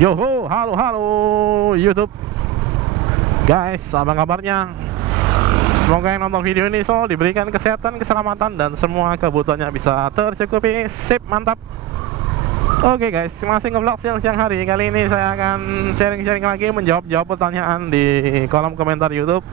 Yoho, halo halo YouTube guys, apa kabarnya? Semoga yang nonton video ini selalu diberikan kesehatan, keselamatan, dan semua kebutuhannya bisa tercukupi. Sip, mantap. Oke guys, masih nge-vlog siang hari. Kali ini saya akan sharing-sharing lagi, menjawab pertanyaan di kolom komentar YouTube.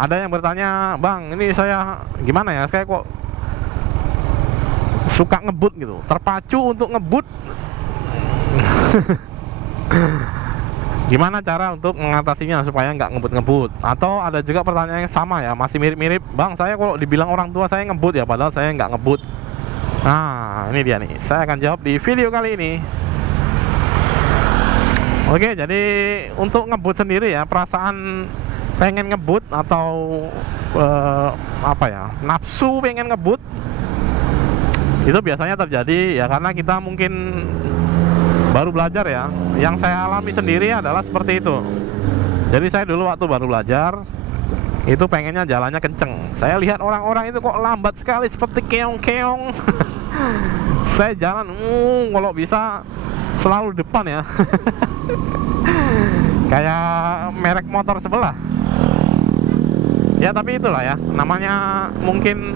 Ada yang bertanya, bang, ini saya gimana ya, saya kok suka ngebut gitu, terpacu untuk ngebut. Gimana cara untuk mengatasinya supaya nggak ngebut-ngebut? Atau ada juga pertanyaan yang sama ya, masih mirip-mirip, bang, saya kalau dibilang orang tua saya ngebut ya, padahal saya nggak ngebut. Nah, ini dia nih, saya akan jawab di video kali ini. Oke, jadi untuk ngebut sendiri ya, perasaan pengen ngebut atau apa ya, nafsu pengen ngebut, itu biasanya terjadi ya karena kita mungkin baru belajar ya. Yang saya alami sendiri adalah seperti itu. Jadi saya dulu waktu baru belajar itu pengennya jalannya kenceng. Saya lihat orang-orang itu kok lambat sekali seperti keong-keong. Saya jalan kalau bisa selalu depan ya. Kayak merek motor sebelah. Ya tapi itulah ya, namanya mungkin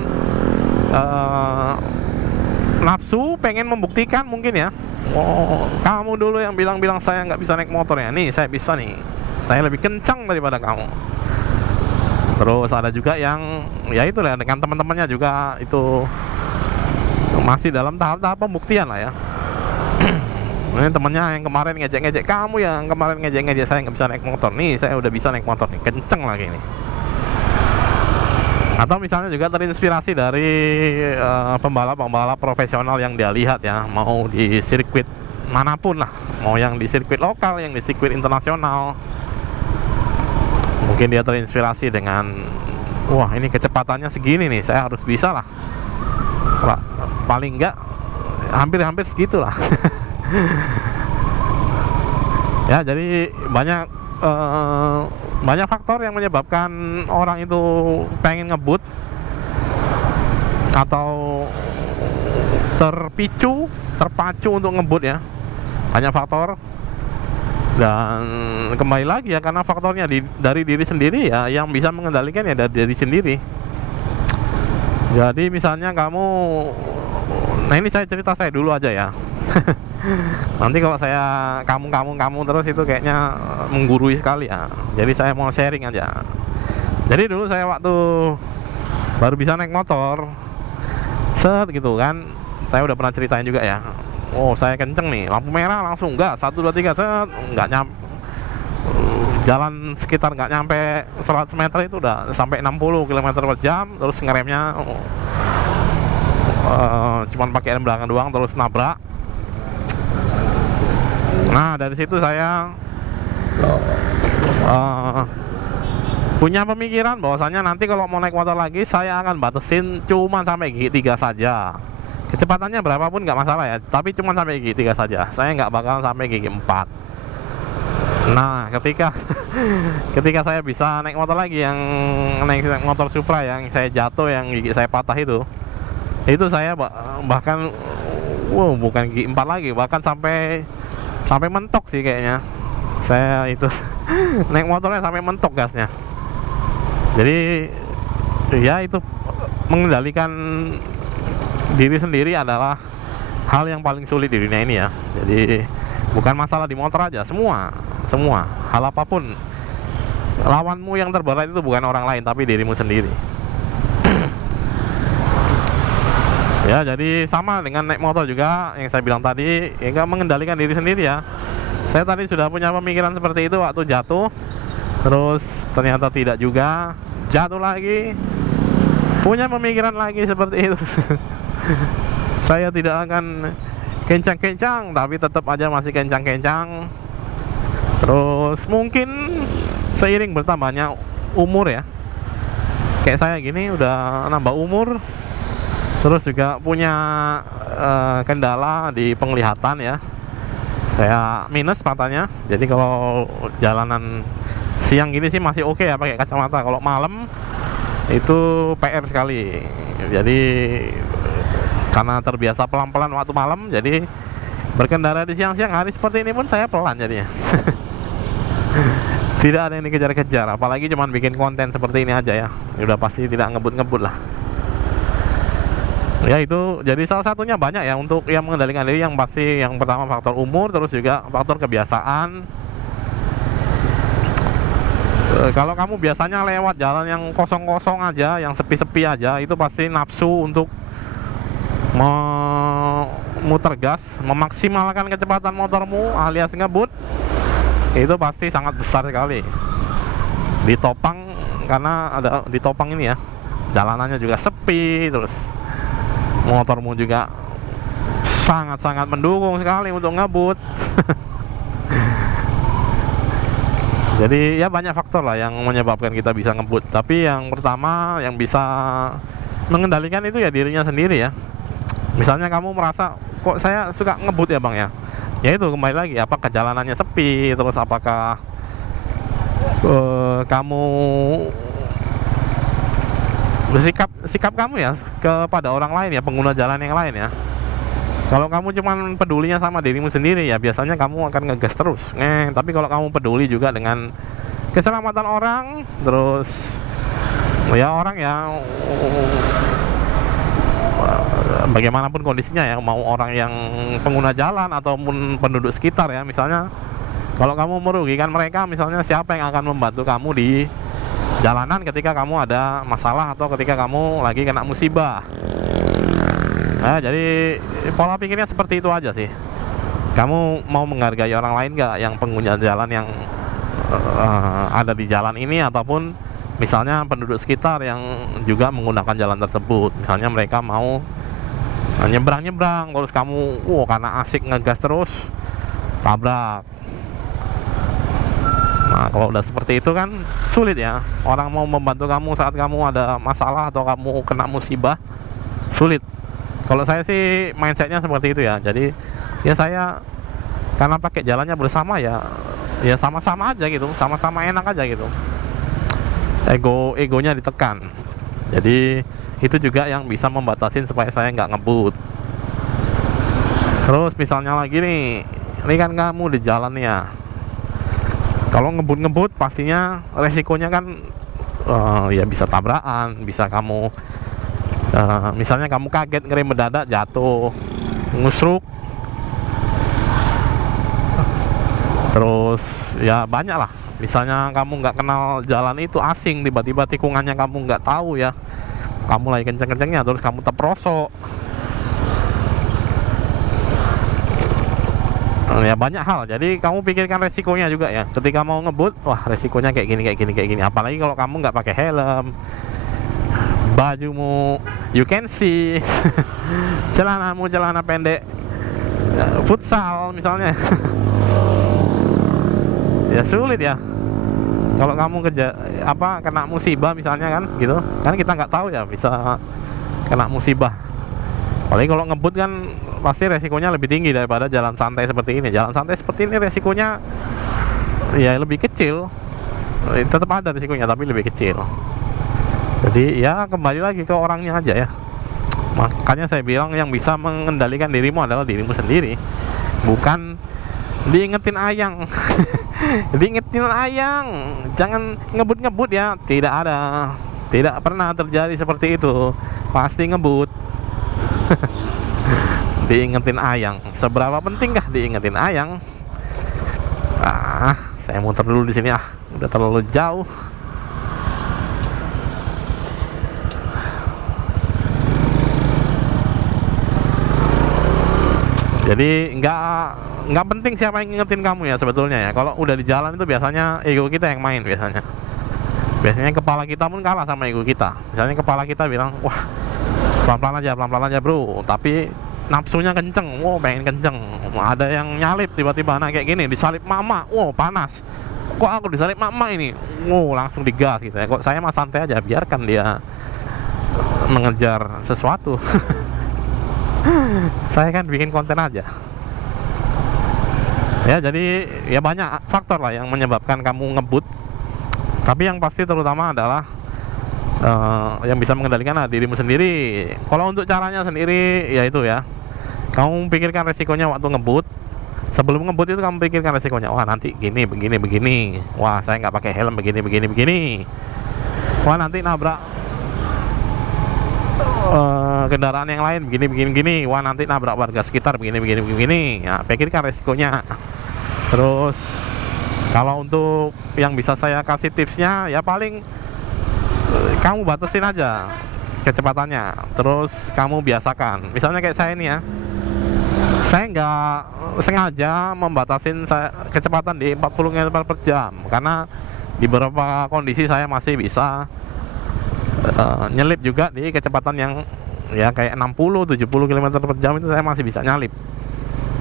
nafsu pengen membuktikan mungkin ya. Oh, kamu dulu yang bilang-bilang saya nggak bisa naik motor ya. Nih saya bisa nih, saya lebih kencang daripada kamu. Terus ada juga yang ya itulah, dengan teman-temannya juga itu masih dalam tahap-tahap pembuktian lah ya. Ini temennya yang kemarin ngejek-ngejek, kamu yang kemarin ngejek-ngejek saya nggak bisa naik motor. Nih saya udah bisa naik motor nih, kenceng lagi nih. Atau misalnya juga terinspirasi dari pembalap-pembalap profesional yang dia lihat ya, mau di sirkuit manapun lah, mau yang di sirkuit lokal, yang di sirkuit internasional. Mungkin dia terinspirasi dengan, wah ini kecepatannya segini nih, saya harus bisa lah. Paling enggak hampir-hampir segitulah. Ya jadi banyak faktor yang menyebabkan orang itu pengen ngebut atau terpacu untuk ngebut ya. Banyak faktor. Dan kembali lagi ya, karena faktornya dari diri sendiri ya, yang bisa mengendalikan ya dari diri sendiri. Jadi misalnya kamu, nah ini saya cerita saya dulu aja ya. Nanti kalau saya kamu terus itu kayaknya menggurui sekali ya. Jadi saya mau sharing aja. Jadi dulu saya waktu baru bisa naik motor, set gitu kan, saya udah pernah ceritain juga ya. Oh saya kenceng nih, lampu merah langsung gas 1 2 3 set, nggak nyampe, jalan sekitar nggak nyampe 100 meter itu udah sampai 60 km/jam. Terus ngeremnya cuman pakai rem belakang doang, terus nabrak. Nah dari situ saya punya pemikiran bahwasanya nanti kalau mau naik motor lagi saya akan batasin cuma sampai gigi 3 saja. Kecepatannya berapapun nggak masalah ya, tapi cuma sampai gigi 3 saja. Saya nggak bakal sampai gigi 4. Nah ketika saya bisa naik motor lagi, yang naik motor Supra yang saya jatuh, yang gigi saya patah itu saya bahkan bukan gigi 4 lagi, bahkan sampai mentok sih kayaknya. Saya itu naik motornya sampai mentok gasnya. Jadi ya itu, mengendalikan diri sendiri adalah hal yang paling sulit di dunia ini ya. Jadi bukan masalah di motor aja, semua hal apapun, lawanmu yang terberat itu bukan orang lain tapi dirimu sendiri. Ya jadi sama dengan naik motor juga, yang saya bilang tadi ya, nggak mengendalikan diri sendiri ya. Saya tadi sudah punya pemikiran seperti itu waktu jatuh, terus ternyata tidak juga, jatuh lagi, punya pemikiran lagi seperti itu. Saya tidak akan kencang-kencang, tapi tetap aja masih kencang-kencang. Terus mungkin seiring bertambahnya umur ya, kayak saya gini udah nambah umur, terus juga punya kendala di penglihatan ya. Saya minus matanya, jadi kalau jalanan siang gini sih masih oke ya pakai kacamata. Kalau malam itu PR sekali. Jadi karena terbiasa pelan-pelan waktu malam, jadi Berkendara di siang-siang hari seperti ini pun saya pelan jadinya. Tidak ada yang dikejar-kejar, apalagi cuman bikin konten seperti ini aja ya. Udah pasti tidak ngebut-ngebut lah. Ya itu jadi salah satunya banyak ya untuk yang mengendalikan diri. Yang pasti yang pertama faktor umur, terus juga faktor kebiasaan. Kalau kamu biasanya lewat jalan yang kosong-kosong aja, yang sepi-sepi aja, itu pasti nafsu untuk memutar gas, memaksimalkan kecepatan motormu alias ngebut, itu pasti sangat besar sekali. Ditopang, karena ada ditopang ini ya, jalanannya juga sepi, terus motormu juga sangat-sangat mendukung sekali untuk ngebut. Jadi ya banyak faktor lah yang menyebabkan kita bisa ngebut. Tapi yang pertama yang bisa mengendalikan itu ya dirinya sendiri ya. Misalnya kamu merasa, kok saya suka ngebut ya bang ya. Ya itu kembali lagi, apakah jalanannya sepi, terus apakah kamu sikap kamu ya kepada orang lain ya, pengguna jalan yang lain ya. Kalau kamu cuman pedulinya sama dirimu sendiri ya biasanya kamu akan ngegas terus. Tapi kalau kamu peduli juga dengan keselamatan orang, terus ya orang yang bagaimanapun kondisinya ya, mau orang yang pengguna jalan ataupun penduduk sekitar ya. Misalnya kalau kamu merugikan mereka, misalnya siapa yang akan membantu kamu di jalanan ketika kamu ada masalah atau ketika kamu lagi kena musibah. Nah, jadi pola pikirnya seperti itu aja sih. Kamu mau menghargai orang lain gak yang pengguna jalan yang ada di jalan ini, ataupun misalnya penduduk sekitar yang juga menggunakan jalan tersebut. Misalnya mereka mau nyebrang-nyebrang, terus kamu karena asik ngegas terus tabrak. Nah kalau udah seperti itu kan sulit ya, orang mau membantu kamu saat kamu ada masalah atau kamu kena musibah, sulit. Kalau saya sih mindsetnya seperti itu ya. Jadi ya saya karena pakai jalannya bersama ya sama-sama aja gitu, sama-sama enak aja gitu. Egonya ditekan. Jadi itu juga yang bisa membatasin supaya saya nggak ngebut. Terus misalnya lagi nih, ini kan kamu di jalan ya. Kalau ngebut pastinya resikonya kan ya bisa tabrakan, bisa kamu misalnya kamu kaget ngerem mendadak jatuh, ngusruk. Terus ya banyak lah. Misalnya kamu nggak kenal jalan itu, asing, tiba-tiba tikungannya kamu nggak tahu ya, kamu lagi kenceng-kencengnya terus kamu terperosok. Ya banyak hal, jadi kamu pikirkan resikonya juga ya. Ketika mau ngebut, wah resikonya kayak gini. Apalagi kalau kamu nggak pakai helm, bajumu you can see, celanamu celana pendek futsal misalnya. Ya sulit ya. Kalau kamu kena musibah misalnya kan gitu, kan kita nggak tahu ya bisa kena musibah. Apalagi kalau ngebut kan pasti resikonya lebih tinggi daripada jalan santai seperti ini. Jalan santai seperti ini resikonya ya lebih kecil, tetap ada resikonya tapi lebih kecil. Jadi ya kembali lagi ke orangnya aja ya. Makanya saya bilang yang bisa mengendalikan dirimu adalah dirimu sendiri, bukan diingetin ayang. Diingetin ayang, jangan ngebut-ngebut ya. Tidak pernah terjadi seperti itu, pasti ngebut. Diingetin ayang, seberapa pentingkah diingetin ayang? Saya muter dulu di sini udah terlalu jauh. Jadi nggak penting siapa yang ngingetin kamu ya sebetulnya ya. Kalau udah di jalan itu biasanya ego kita yang main biasanya. Biasanya kepala kita pun kalah sama ego kita. Misalnya kepala kita bilang, wah pelan-pelan aja bro, tapi nafsunya kenceng, pengen kenceng. Ada yang nyalip tiba-tiba, kayak gini, disalip mama, panas. Kok aku disalip mama ini? Langsung digas gitu ya. Kok saya mah santai aja, biarkan dia mengejar sesuatu. Saya kan bikin konten aja ya. Jadi ya banyak faktor lah yang menyebabkan kamu ngebut. Tapi yang pasti terutama adalah yang bisa mengendalikan dirimu sendiri. Kalau untuk caranya sendiri ya itu ya, Kamu pikirkan resikonya waktu ngebut. Sebelum ngebut itu kamu pikirkan resikonya. Wah nanti gini, begini. Wah saya nggak pakai helm, begini. Wah nanti nabrak kendaraan yang lain, begini. Wah nanti nabrak warga sekitar, begini. Nah, pikirkan resikonya. Terus kalau untuk yang bisa saya kasih tipsnya, ya paling kamu batasin aja kecepatannya. Terus kamu biasakan. Misalnya kayak saya ini ya, saya nggak sengaja membatasin kecepatan di 40 km/jam karena di beberapa kondisi saya masih bisa nyelip juga di kecepatan yang ya kayak 60-70 km/jam itu saya masih bisa nyalip.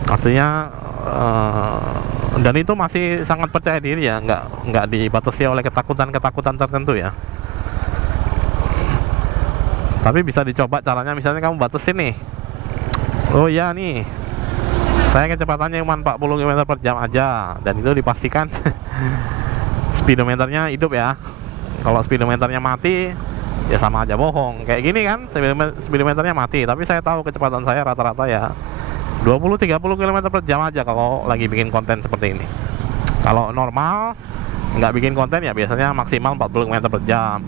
Artinya dan itu masih sangat percaya diri ya, nggak dibatasi oleh ketakutan tertentu ya. Tapi bisa dicoba caranya, misalnya kamu batasin nih. Oh iya nih, saya kecepatannya cuma 40 km/jam aja, dan itu dipastikan speedometernya hidup ya. Kalau speedometernya mati, ya sama aja bohong. Kayak gini kan, speedometernya mati, tapi saya tahu kecepatan saya rata-rata ya 20-30 km/jam aja kalau lagi bikin konten seperti ini. Kalau normal nggak bikin konten ya biasanya maksimal 40 km/jam,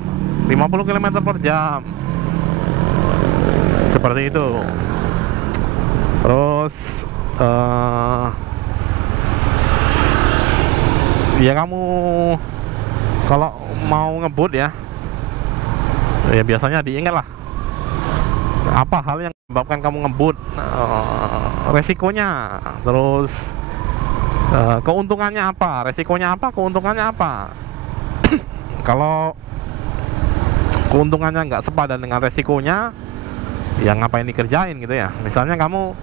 50 km/jam, seperti itu. Terus ya kamu kalau mau ngebut ya biasanya diingat lah apa hal yang menyebabkan kamu ngebut, resikonya, terus keuntungannya apa, resikonya apa, keuntungannya apa. Kalau keuntungannya nggak sepadan dengan resikonya, ya ngapain dikerjain gitu ya. Misalnya kamu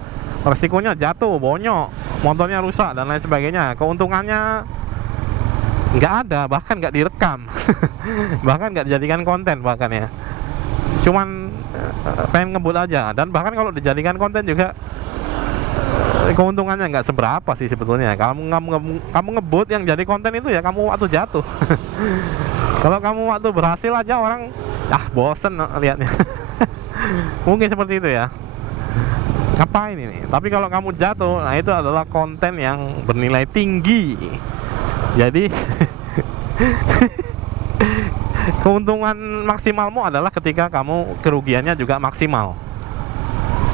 resikonya jatuh, bonyok, motornya rusak dan lain sebagainya, keuntungannya nggak ada, bahkan nggak direkam, bahkan nggak dijadikan konten bahkan ya. Cuman pengen ngebut aja, dan bahkan kalau dijadikan konten juga keuntungannya nggak seberapa sih sebetulnya. Kamu ngebut, yang jadi konten itu ya kamu waktu jatuh. Kalau kamu waktu berhasil aja orang bosen liatnya. Mungkin seperti itu ya, ngapain ini. Tapi kalau kamu jatuh, nah itu adalah konten yang bernilai tinggi. Jadi keuntungan maksimalmu adalah ketika kamu kerugiannya juga maksimal.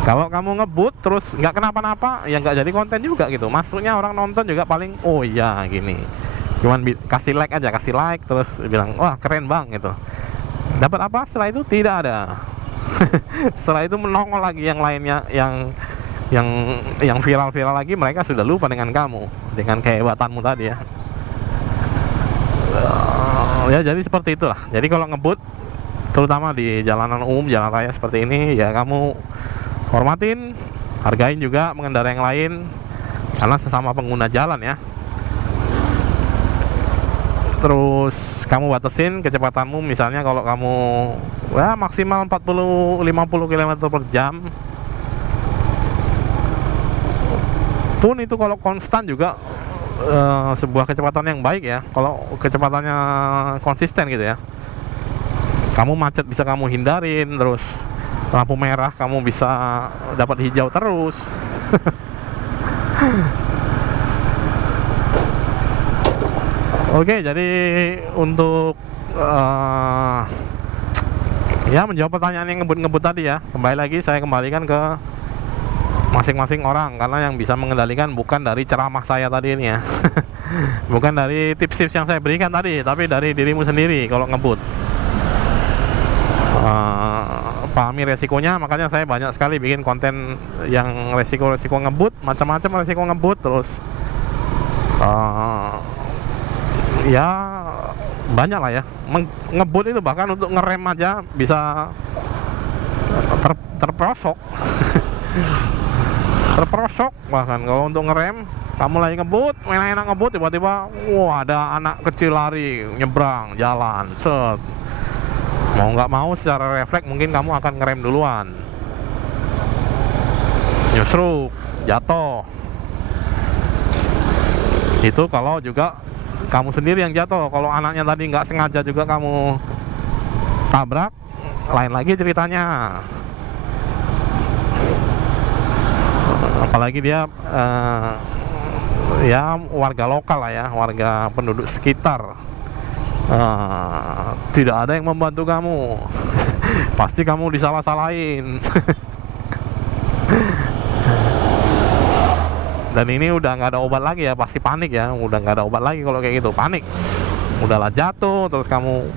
Kalau kamu ngebut terus nggak kenapa-napa, ya nggak jadi konten juga gitu. Maksudnya orang nonton juga paling oh iya gini, cuman kasih like aja, kasih like terus bilang wah keren bang gitu. Dapat apa setelah itu? Tidak ada. Setelah itu menongol lagi yang lainnya, yang viral-viral lagi, mereka sudah lupa dengan kamu, dengan kehebatanmu tadi ya. Ya jadi seperti itulah. Jadi kalau ngebut, terutama di jalanan umum, jalan raya seperti ini, ya kamu hormatin, hargain juga pengendara yang lain, karena sesama pengguna jalan ya. Terus kamu batasin kecepatanmu, misalnya kalau kamu ya maksimal 40-50 km/jam pun itu kalau konstan juga sebuah kecepatan yang baik ya. Kalau kecepatannya konsisten gitu ya, kamu macet bisa kamu hindarin, terus lampu merah kamu bisa dapat hijau terus. Oke, jadi untuk ya menjawab pertanyaan yang ngebut-ngebut tadi ya, kembali lagi saya kembalikan ke masing-masing orang, karena yang bisa mengendalikan bukan dari ceramah saya tadi ini ya. Bukan dari tips-tips yang saya berikan tadi, tapi dari dirimu sendiri kalau ngebut. Pahami resikonya, makanya saya banyak sekali bikin konten yang resiko-resiko ngebut, macam-macam resiko ngebut. Terus ya banyak lah ya, ngebut itu bahkan untuk ngerem aja bisa terperosok. Terperosok bahkan kalau untuk ngerem. Kamu lagi ngebut, enak-enak ngebut, tiba-tiba wah ada anak kecil lari nyebrang jalan, set, mau nggak mau secara refleks mungkin kamu akan ngerem duluan, nyusruk, jatuh. Itu kalau juga kamu sendiri yang jatuh. Kalau anaknya tadi nggak sengaja juga kamu tabrak, lain lagi ceritanya. apalagi dia ya warga lokal lah ya, warga penduduk sekitar. Tidak ada yang membantu kamu. Pasti kamu disalah-salahin. Dan ini udah nggak ada obat lagi ya, pasti panik ya, udah nggak ada obat lagi kalau kayak gitu, panik. Udahlah jatuh, terus kamu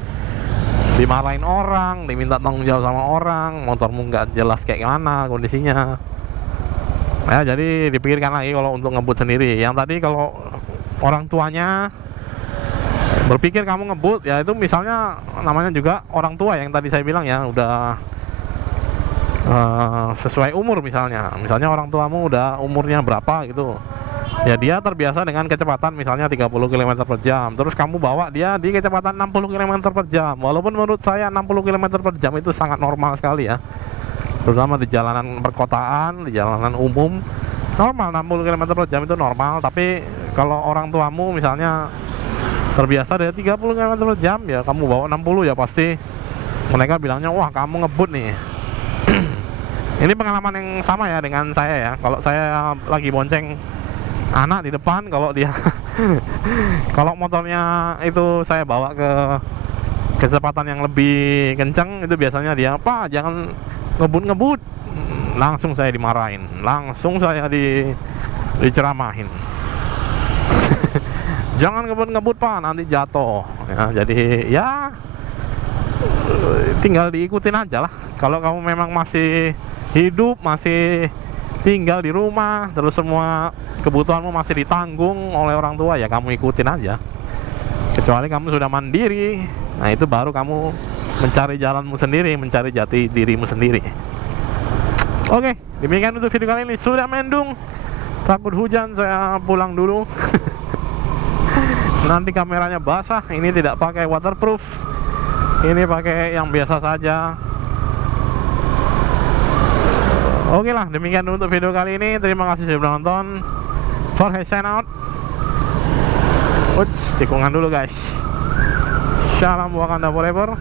dimarahin orang, diminta tanggung jawab sama orang, motormu nggak jelas kayak gimana kondisinya. Ya jadi dipikirkan lagi kalau untuk ngebut sendiri. Yang tadi kalau orang tuanya berpikir kamu ngebut, ya itu misalnya namanya juga orang tua yang tadi saya bilang ya, udah sesuai umur. Misalnya orang tuamu udah umurnya berapa gitu, ya dia terbiasa dengan kecepatan misalnya 30 km per jam, terus kamu bawa dia di kecepatan 60 km per jam. Walaupun menurut saya 60 km per jam itu sangat normal sekali ya, terutama di jalanan perkotaan, di jalanan umum, normal 60 km per jam itu normal. Tapi kalau orang tuamu misalnya terbiasa dari 30 km per jam, ya kamu bawa 60, ya pasti mereka bilangnya, wah kamu ngebut nih. Ini pengalaman yang sama ya dengan saya ya. Kalau saya lagi bonceng anak di depan, kalau dia kalau motornya itu saya bawa ke kecepatan yang lebih kencang, itu biasanya dia, "Pak, jangan ngebut-ngebut." Langsung saya dimarahin, langsung saya diceramahin. Jangan ngebut-ngebut Pak, nanti jatuh ya. Jadi ya tinggal diikutin aja lah. Kalau kamu memang masih hidup, masih tinggal di rumah, terus semua kebutuhanmu masih ditanggung oleh orang tua, ya kamu ikutin aja. Kecuali kamu sudah mandiri, nah itu baru kamu mencari jalanmu sendiri, mencari jati dirimu sendiri. Oke, demikian untuk video kali ini. Sudah mendung, takut hujan, saya pulang dulu. Nanti kameranya basah. Ini tidak pakai waterproof, ini pakai yang biasa saja. Oke lah, demikian untuk video kali ini. Terima kasih sudah menonton. Jorge sign out. Uts, tikungan dulu guys. Shalom Wakanda forever.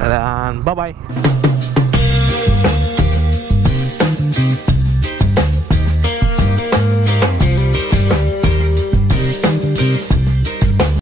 Dan bye bye.